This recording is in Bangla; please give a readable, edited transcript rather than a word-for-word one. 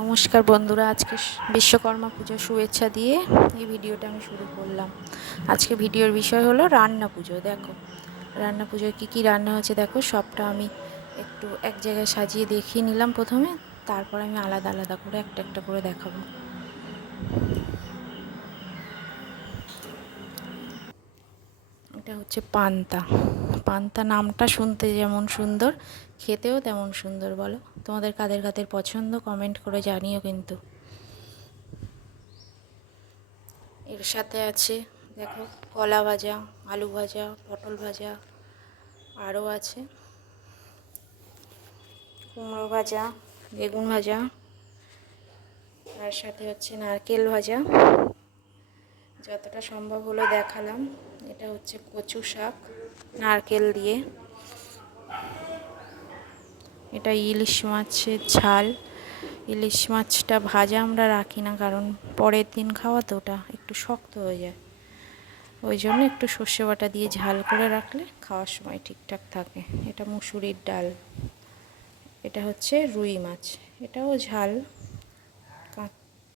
নমস্কার বন্ধুরা, আজকে বিশ্বকর্মা পুজোর শুভেচ্ছা দিয়ে এই ভিডিওটা আমি শুরু করলাম। আজকে ভিডিওর বিষয় হলো রান্না পুজো। দেখো রান্না পুজোয় কী কী রান্না হচ্ছে দেখো, সবটা আমি একটু এক জায়গায় সাজিয়ে দেখিয়ে নিলাম প্রথমে, তারপর আমি আলাদা আলাদা করে একটা একটা করে দেখাবো। এটা হচ্ছে পান্তা। পান্তা নামটা শুনতে যেমন সুন্দর, খেতেও তেমন সুন্দর। বলো তোমাদের কাদের কাদের পছন্দ, কমেন্ট করে জানিও কিন্তু। এর সাথে আছে দেখো কলা ভাজা, আলু ভাজা, পটল ভাজা, আরও আছে কুমড়ো ভাজা, বেগুন ভাজা, তার সাথে হচ্ছে নারকেল ভাজা। যতটা সম্ভব হলো দেখালাম। এটা হচ্ছে কচু শাক নারকেল দিয়ে। এটা ইলিশ মাছের ঝাল। ইলিশ মাছটা ভাজা আমরা রাখি না, কারণ পরের দিন খাওয়া তো ওটা একটু শক্ত হয়ে যায়, ওই জন্য একটু সর্ষে বাটা দিয়ে ঝাল করে রাখলে খাওয়ার সময় ঠিকঠাক থাকে। এটা মুসুরির ডাল। এটা হচ্ছে রুই মাছ, এটাও ঝাল,